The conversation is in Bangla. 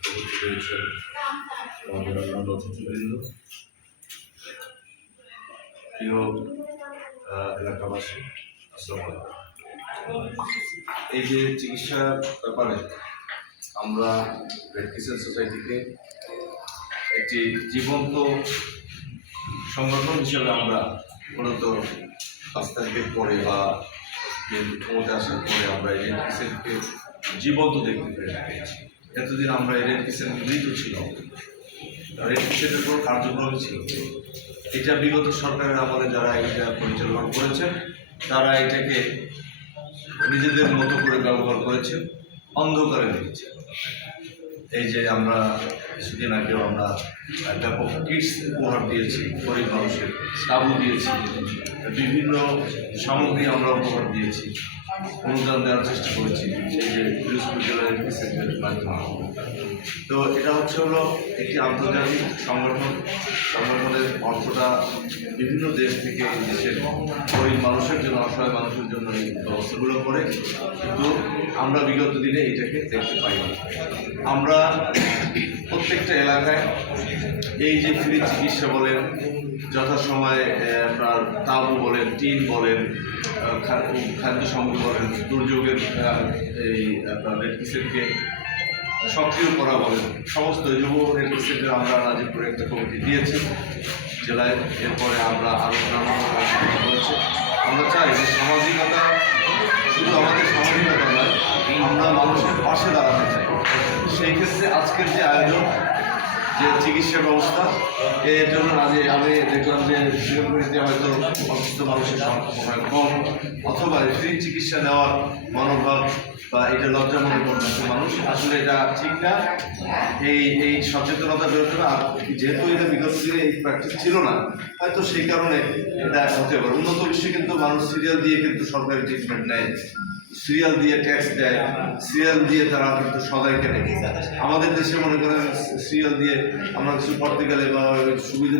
উপস্থিত হয়েছেন আমাদের অন্যান্য অতিথিবৃন্দ, প্রিয় এলাকাবাসী, আসসালামু আলাইকুম। এই যে চিকিৎসার ব্যাপারে আমরা রেড ক্রিসেন্ট সোসাইটিকে একটি জীবন্ত সংগঠন হিসেবে আমরা মূলত রাস্তাঘাটের পরে বা ক্ষমতা আসার পরে আমরা এই রেড ক্রিসেন্টকে জীবন্ত দেখতে পেরেছি। এতদিন আমরা এই রেড ক্রিসেন্ট মৃত ছিল, রেড ক্রিসেন্টের কোনো কার্যক্রম ছিল। এটা বিগত সরকারের আমলে যারা এটা পরিচালনা করেছেন তারা এটাকে নিজেদের মতো করে ব্যবহার করেছেন, অন্ধকারে দিয়েছে। এই যে আমরা কিছুদিন আগেও আমরা ব্যাপক কিটস উপহার দিয়েছি, গরিব মানুষের তাবু দিয়েছি, বিভিন্ন সামগ্রী আমরা উপহার দিয়েছি, অনুদান দেওয়ার চেষ্টা করেছি এই যে পিরোজপুর জেলার সেন্টারের মাধ্যমে। তো এটা হলো একটি আন্তর্জাতিক সংগঠনের অর্থটা বিভিন্ন দেশ থেকে দেশের গরিব মানুষের জন্য, অসহায় মানুষের জন্য এই ব্যবস্থাগুলো করে, কিন্তু আমরা বিগত দিনে এটাকে দেখতে পাইনি। আমরা প্রত্যেকটা এলাকায় এই যে ফ্রি চিকিৎসা বলেন, যথাসময়ে আপনার তাবু বলেন, টিন বলেন, খাদ্য সামগ্রী বলেন, দুর্যোগের এই আপনার রেড ক্রিসেন্টকে সক্রিয় করা বলেন, সমস্ত যুব রেড ক্রিসেন্টের আমরা নাজিরপুরে একটা কমিটি দিয়েছি জেলায়। এরপরে আমরা আরও নানা করেছি। আমরা চাই যে সামাজিকতা শুধু আমাদের সামাজিকতা নয়, আমরা মানুষের পাশে দাঁড়াতে চাই। সেই ক্ষেত্রে আজকের যে আয়োজন, যে চিকিৎসা ব্যবস্থা, এর জন্য আমি দেখলাম যে শিলিগুড়িতে হয়তো অসুস্থ মানুষের সংখ্যা কম, অথবা ফ্রি চিকিৎসা নেওয়ার মনোভাব বা এটা লজ্জা মনে করতেছে মানুষ। আসলে এটা ঠিক না, এই সচেতনতা বেরোতে হবে। আর যেহেতু এটা বিগত দিনে এই প্র্যাকটিস ছিল না, হয়তো সেই কারণে এটা হতে পারে। উন্নত বিশ্বে কিন্তু মানুষ সিরিয়াল দিয়ে কিন্তু সরকারি ট্রিটমেন্ট নেয়, সিরিয়াল দিয়ে ট্যাক্স দেয়, সিরিয়াল দিয়ে তারা কিন্তু সদাই কেনে। আমাদের দেশে মনে করেন সিরিয়াল দিয়ে আমরা কিছু করতে গেলে বা সুবিধা